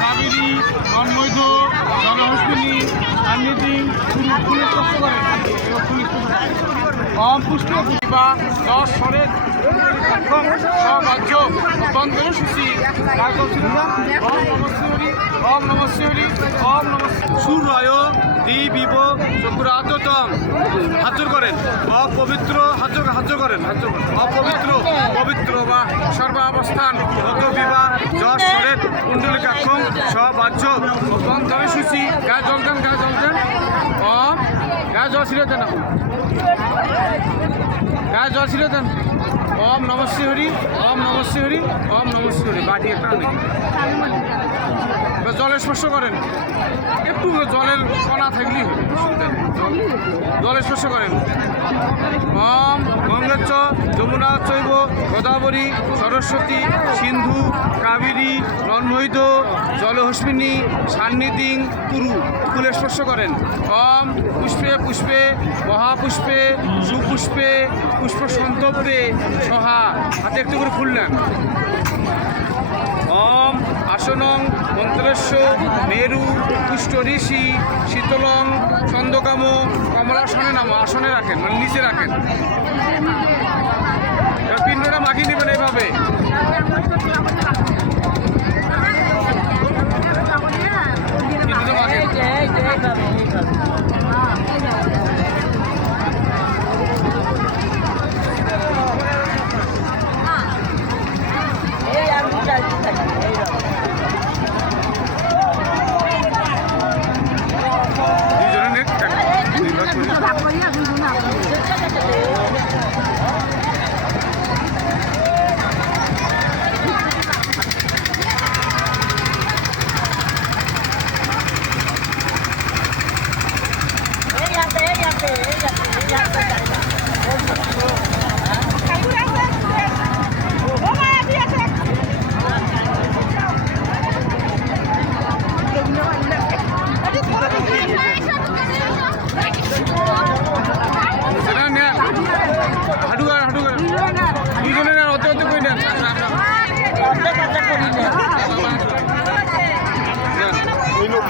Kaveri অন্বৈধ জনহস্তিনী আন্নিদি police কষ্ট করে। Police অম পুষ্ট প্রতিভা দশ স্বরে সবাজ্য বন্দন সূচি ওম নমস্বরী ওম নমস্বরী ওম নমঃ সূর্য দি বিব চক্রাততম হাজর করেন। অপবিত্র হাজর হাজর করেন। অপবিত্র, পবিত্র বা সর্বাবস্থান গত বিবাহ যশ সরেত কুণ্ডলিকাক্ষম সবাহ্য বন্ধনে সূচি গায়ে জল দেন গায়ে জল দেন অম, গায়ে জল ছিল দেন। গায়ে জল ছিল দেন ওম নমস্তে হরি ওম নমস্তে হরি ওম নমস্তে হরি। বাটি একটা জলে স্পর্শ করেন। একটু জলের কণা থাকলেই হবে। জল- স্পর্শ করেন। ওম গঙ্গেচ্চ যমুনা, চৈব, গোদাবরী, সরস্বতী, সিন্ধু, কাবেরী নন্মহিত জলহস্মিনী, সান্নিধিং, কুরু। ফুলে স্পর্শ করেন। ওম পুষ্পে পুষ্পে, মহাপুষ্পে, সুপুষ্পে পুষ্প সন্তব্যে সহা। হাতে একটু করে ফুল নেন। আসনং মন্ত্রেশ্ব, মেরু পুষ্ট ঋষি, শীতলং, ছন্দকাম, কমলাসনে নাম, আসনে রাখেন মানে নিচে রাখেন। পিণ্ডটা মাখিয়ে নেবেন এইভাবে পিণ্ডটা মাখেন দুইজনে নেট দুই ভাগ করে ভাগ করিয়া দুজনে সেটা নেন হাঁটু করেন হাঁটু করেন দুজনে নেন অত অত করে নেন হ্যাঁ, এগুলো নেন, এগুলো নেন। এই- এই- এই- এই বছর ফেলালে কিন্তু এই বছর। এই বছর ফেলালে এই- এই- এই- এই হাতে ফেলালে। হাঁটু করেন, এক হাঁটু করেন, হ্যাঁ। আপনার আপনার লেখেন আপনার লেখেন আপনি খালি ধরে যান এই বছর ফেলে দিন। ওম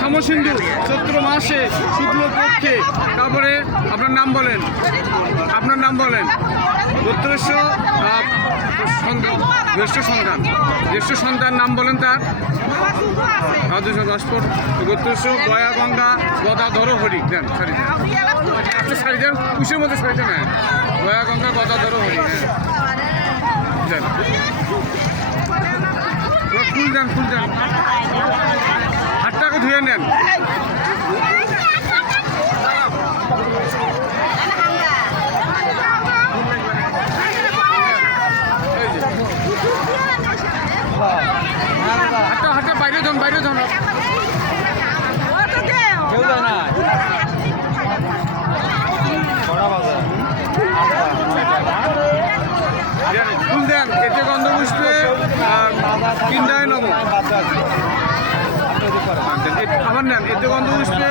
সমসিন্ধু চৈত্র মাসে শুক্ল পক্ষে তারপরে আপনার নাম বলেন। আপনার নাম বলেন। সন্তান, জ্যেষ্ঠ সন্তান। জ্যেষ্ঠ সন্তান নাম বলেন তার। দুশো দশপট গোত্রেশ্ব গয়া, গঙ্গা গদাধর হরি দেন সারি আপনি সারি দেন, কুশের মধ্যে সারি দেন। হ্যাঁ গয়া, গঙ্গা গদাধর হরি হ্যাঁ। দেন। ফুল দেন ফুল দেন। ধুয়ে নেন। হাতটা হাতটা বাইরে ধন বাইরে ধন কেউ যায় না ছড়া বাজার দেন, ফুল দেন এতে গন্ধ পুষ্পে পিন্ডায় নম আবার নেন এতে গন্ধ পুষ্পে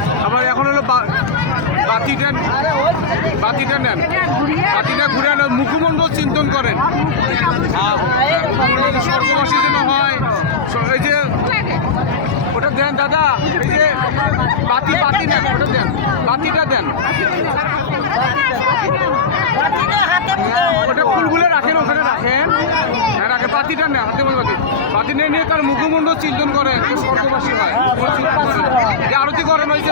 আবার এখন হলো বাতিটা বাতিটা নেন। বাতিটা ঘুরে মুখমণ্ডল চিন্তন করেন। স্বর্গবাসী যেন হয়। এই যে ওটা দেন দাদা। এই যে বাতি বাতি নেন। ওটা দেন। বাতিটা দেন। ওটা ফুলগুলো রাখেন ওখানে রাখেন। হ্যাঁ রাখেন। বাতিটা নেন হাতে বল বাতি নিয়ে তার মুখমুণ্ড চিন্তন করে স্বর্গবাসী হয় আরতি করেন। যে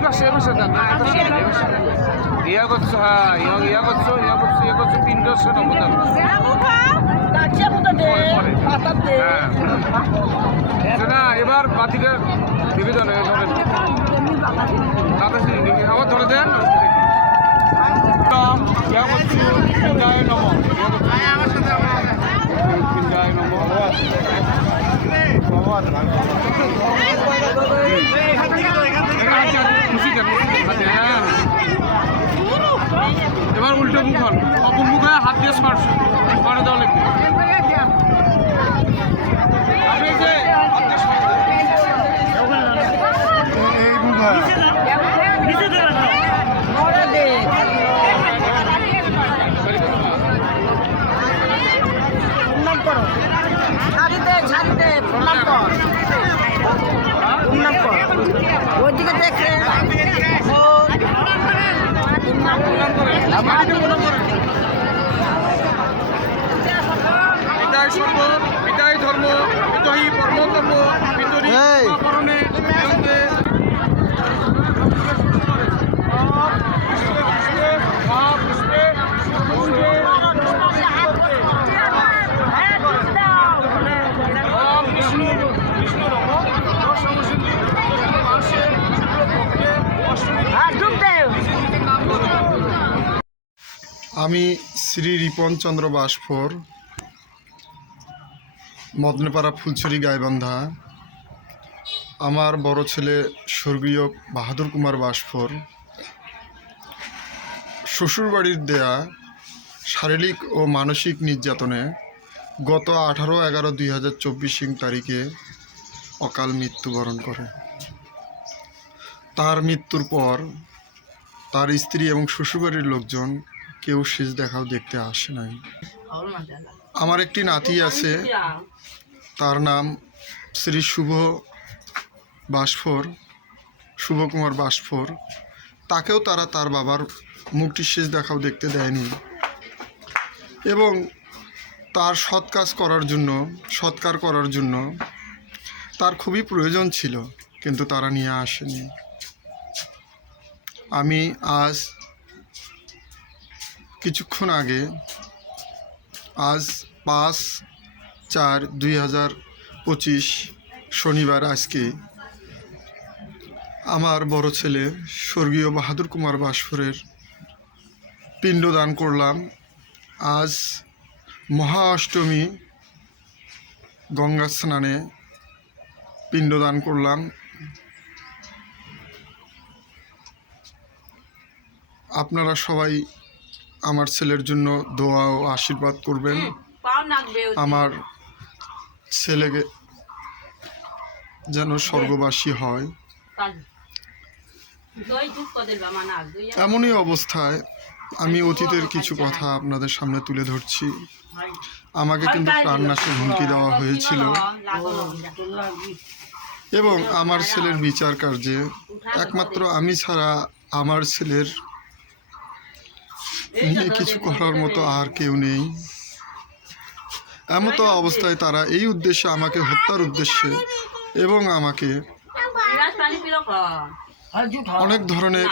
আরতি করেন ওই যে ইয়া করছ হ্যাঁ ইয়া ইয়া করছ ইয়া করছ ইয়া করছ তিনশো নব্বই হ্যাঁ সেটা এবার বাতিটা দিবি তো না ধরেন দাদা সিঁড়ি আবার ধরে দেন ইয়া করছ বিদায় নম বিদায় নম খুশি কেন হ্যাঁ এবার উল্টো মুখ হন অপর মুখে হাত দিয়ে স্পর্শ করে দেওয়া লাগবে আপনি এই যে হাত দিয়ে স্পর্শ প্রণাম করো ছাড়ি দে ছাড়ি দে প্রণাম কর প্রণাম কর ওইদিকে দেখে ও, প্রণাম করেন মাটিতে প্রণাম করেন বিদায় সর্ব বিদায় ধর্ম বিদয়ী পরমকর্ম বিতরী এই। পরণে বিদন্তে মহাপুষ্পে পুষ্পে ওম বিষ্ণু বিষ্ণু নম সমসিদ্ধি মাসে পক্ষে অষ্টমী আর ডুব দে আমি শ্রী রিপন চন্দ্র বাসফোর, মদনপাড়া ফুলছড়ি গাইবান্ধা, আমার বড় ছেলে স্বর্গীয় বাহাদুর কুমার বাসফোর, শ্বশুরবাড়ির দেয়া শারীরিক ও মানসিক নির্যাতনে গত আঠারো এগারো দুই হাজার চব্বিশ তারিখে অকাল মৃত্যুবরণ করে। তার মৃত্যুর পর তার স্ত্রী এবং শ্বশুরবাড়ির লোকজন কেউ শেষ দেখাও দেখতে আসে নাই। আমার একটি নাতি আছে তার নাম শ্রী শুভ বাসফোর শুভকুমার বাসফোর। তাকেও তারা তার বাবার মুখটি শেষ দেখাও দেখতে দেয়নি। এবং তার সৎ কাজ করার জন্য সৎকার করার জন্য তার খুবই প্রয়োজন ছিল কিন্তু তারা নিয়ে আসেনি। আমি আজ কিছুক্ষণ আগে আজ পাঁচ চার দুই হাজার পঁচিশ শনিবার আজকে আমার বড় ছেলে স্বর্গীয় বাহাদুর কুমার বাসফরের পিণ্ডদান করলাম। আজ মহা অষ্টমী গঙ্গা স্নানে পিণ্ডদান করলাম। আপনারা সবাই আমার ছেলের জন্য দোয়া ও আশীর্বাদ করবেন। আমার ছেলেকে যেন স্বর্গবাসী হয়। এমনই অবস্থায় আমি অতীতের কিছু কথা আপনাদের সামনে তুলে ধরছি। আমাকে কিন্তু প্রাণনাশের হুমকি দেওয়া হয়েছিল। এবং আমার ছেলের বিচার কার্যে একমাত্র আমি ছাড়া আমার ছেলের নিয়ে কিছু করার মতো আর কেউ নেই। এমতো অবস্থায় তারা এই উদ্দেশ্যে আমাকে হত্যার উদ্দেশ্যে এবং আমাকে অনেক ধরনের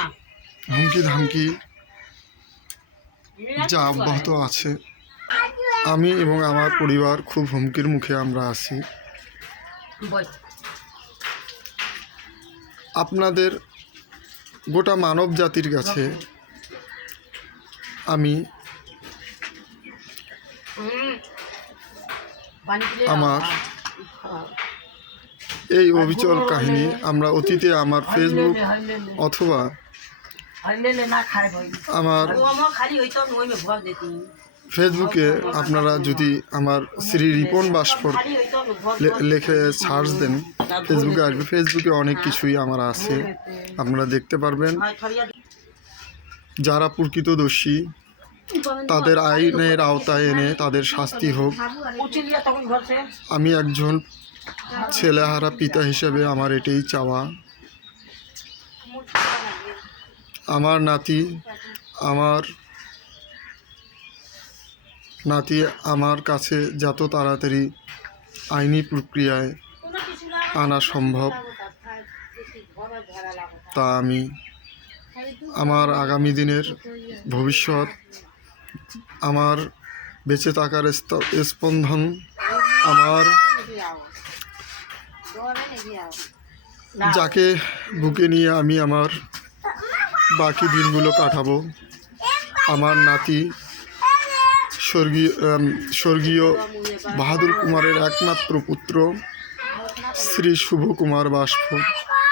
হুমকি ধামকি যা অব্যাহত আছে। আমি এবং আমার পরিবার খুব হুমকির মুখে আমরা আছি। আপনাদের গোটা মানব জাতির কাছে আমি আমার এই অবিচল কাহিনী আমরা অতীতে আমার ফেসবুক অথবা আমার ফেসবুকে আপনারা যদি আমার শ্রী রিপন বাস্পর লেখে সার্চ দেন ফেসবুকে আসবে। ফেসবুকে অনেক কিছুই আমার আছে, আপনারা দেখতে পারবেন। যারা প্রকৃত দোষী তাদের আইনের আওতায় এনে তাদের শাস্তি হোক। আমি একজন ছেলেহারা পিতা হিসেবে আমার এটাই চাওয়া। আমার নাতি আমার নাতি আমার কাছে যত তাড়াতাড়ি আইনি প্রক্রিয়ায় আনা সম্ভব, তা আমি আমার আগামী দিনের ভবিষ্যৎ, আমার বেঁচে থাকার স্পন্দন, আমার যাকে বুকে নিয়ে আমি আমার বাকি দিনগুলো কাটাবো, আমার নাতি স্বর্গীয় স্বর্গীয় বাহাদুর কুমারের একমাত্র পুত্র, শ্রী শুভ কুমার বাসফ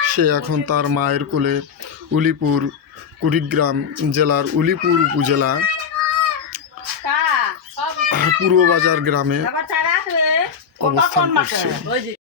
সে এখন তার মায়ের কোলে উলিপুর কুড়িগ্রাম জেলার উলিপুর উপজেলা পূর্ববাজার গ্রামে অবস্থান করছে।